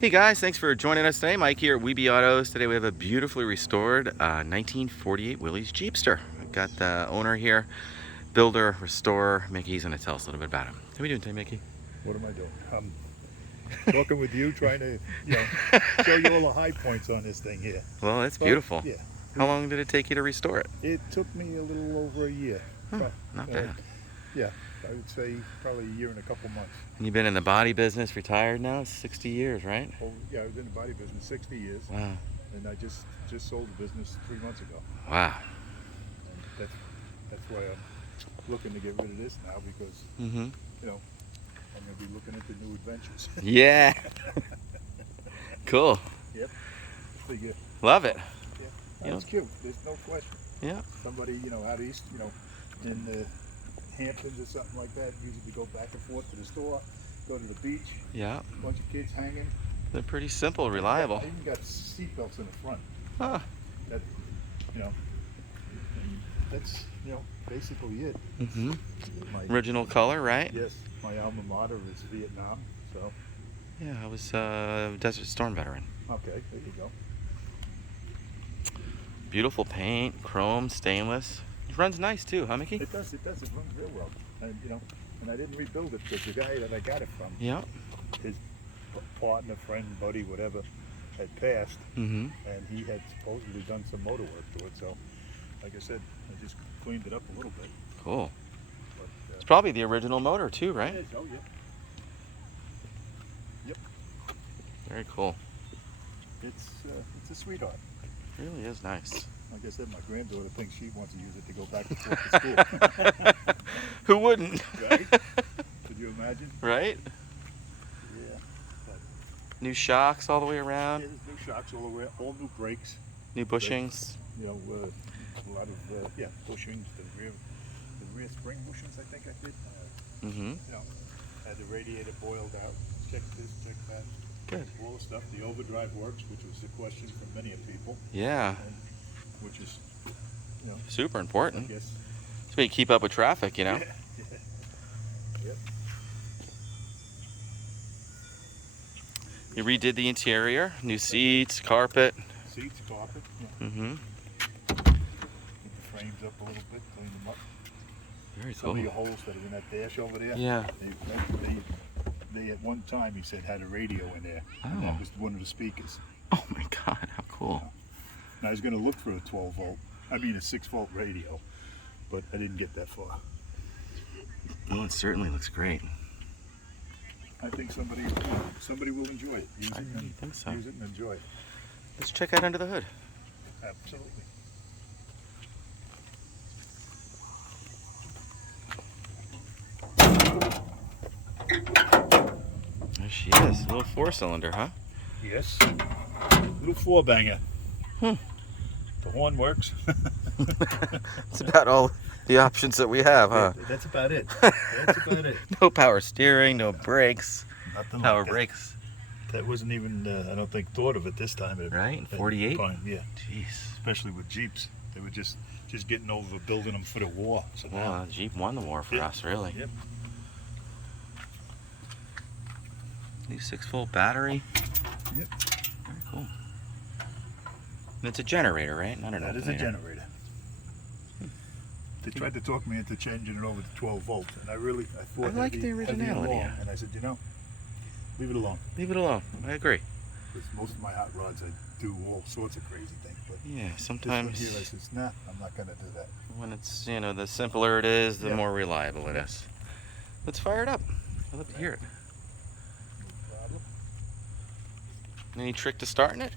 Hey guys, thanks for joining us today. Mike here at Weeby Autos. Today we have a beautifully restored 1948 Willys Jeepster. I've got the owner here, builder, restorer. Mickey's going to tell us a little bit about him. How are we doing today, Mickey? What am I doing? I'm talking with you, trying to, show you all the high points on this thing here. Well, it's beautiful. Yeah. How long did it take you to restore it? It took me a little over a year. Huh, not bad. Yeah, I would say probably a year and a couple months. And you've been in the body business, retired now? 60 years, right? Oh, yeah, I was in the body business 60 years. Wow. And I just sold the business 3 months ago. Wow. And that's why I'm looking to get rid of this now, because, I'm going to be looking into new adventures. Yeah. Cool. Yep. Figure. Love it. Yeah. That's cute. There's no question. Yeah. Somebody, out east, in the Hamptons or something like that, usually go back and forth to the store, go to the beach. Yeah. A bunch of kids hanging. They're pretty simple, reliable. They even got seatbelts in the front. Huh. That, and that's, basically it. Original color, right? Yes. My alma mater is Vietnam, so. Yeah, I was a Desert Storm veteran. Okay, there you go. Beautiful paint, chrome, stainless. It runs nice too, huh, Mickey? It does. It runs real well. And, and I didn't rebuild it because the guy that I got it from, his partner, friend, buddy, whatever, had passed, and he had supposedly done some motor work to it. So, like I said, I just cleaned it up a little bit. Cool. But, it's probably the original motor too, right? It is. Oh, yeah. Yep. Very cool. It's a sweetheart. It really is nice. Like I said, my granddaughter thinks she wants to use it to go back and forth to school. Who wouldn't? Right? Could you imagine? Right? Yeah. But new shocks all the way around. there's new shocks all the way, all new brakes. New bushings. A lot of bushings. The rear spring bushings, I think I did. Had the radiator boiled out. Check this, check that. Good. All the stuff. The overdrive works, which was the question for many of people. Yeah. Which is, super important. I guess. So you keep up with traffic, Yeah. Yep. You redid the interior, new seats, carpet. Seats, carpet. Yeah. Keep the frames up a little bit, clean them up. Very Some cool. of the holes that are in that dash over there. Yeah. They at one time, he said, had a radio in there. And that was one of the speakers. Oh my God, how cool. And I was going to look for a a 6-volt radio, but I didn't get that far. Well, it certainly looks great. I think somebody will enjoy it. Use it and think so. Use it and enjoy it. Let's check out under the hood. Absolutely. There she is. A little 4-cylinder, huh? Yes. Little 4-banger. The horn works. That's about all the options that we have, huh? That's about it. That's about it. No power steering, no brakes, Nothing power like that. brakes. That wasn't even, I don't think, thought of it this time. Right? 48? Yeah. Jeez. Especially with Jeeps. They were just getting over building them for the war. So Well, Jeep won the war for us, really. Yep. New 6-volt battery. Yep. Very cool. And it's a generator, right? Not an That is a alternator. generator. They tried to talk me into changing it over to 12 volts, and I thought I like it'd the be heavy and originality, long, yeah. and I said, leave it alone. Leave it alone. I agree. Because most of my hot rods, I do all sorts of crazy things, but Yeah, this sometimes one here, I says, nah, I'm not gonna do that. when it's, the simpler it is, the Yeah. more reliable it is. Let's fire it up. I'd love to hear it. No problem. Any trick to starting it?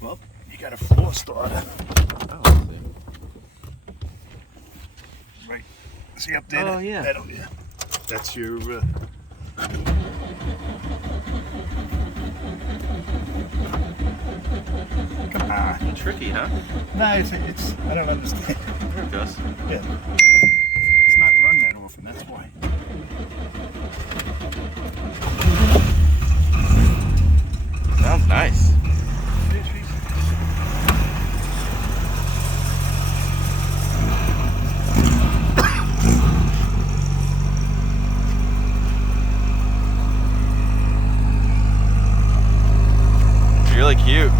Well, you got a floor starter. Oh, let's see. Right. See up there? Oh, yeah. Yeah. That's your. Come on. Tricky, huh? Nah, it's. I don't understand. There it goes. Yeah. It's not run that often. That's why. Sounds nice. really cute.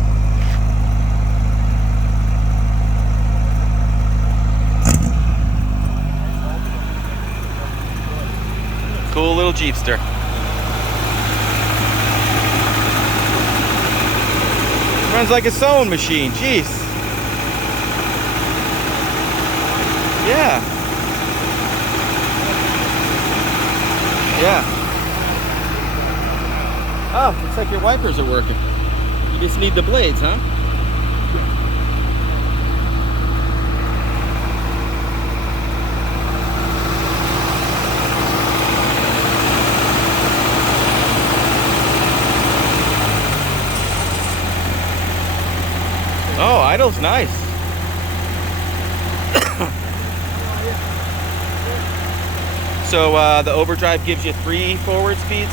Cool little Jeepster. Runs like a sewing machine, jeez. Yeah. Yeah. Oh, looks like your wipers are working. You just need the blades, huh? Oh, idle's nice. So the Overdrive gives you 3 forward speeds?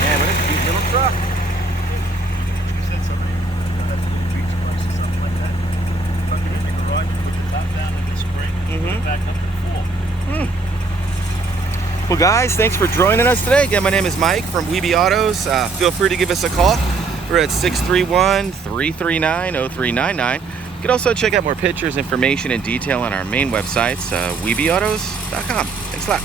Man, what a cute little truck. You said something about the little beach place or something like that. Fucking in the garage, you put your top down in the spring, put it back up to the floor. Well, guys, thanks for joining us today. Again, my name is Mike from Weeby Autos. Feel free to give us a call. We're at 631-339-0399. You can also check out more pictures, information, and detail on our main websites, weebyautos.com. Thanks a lot.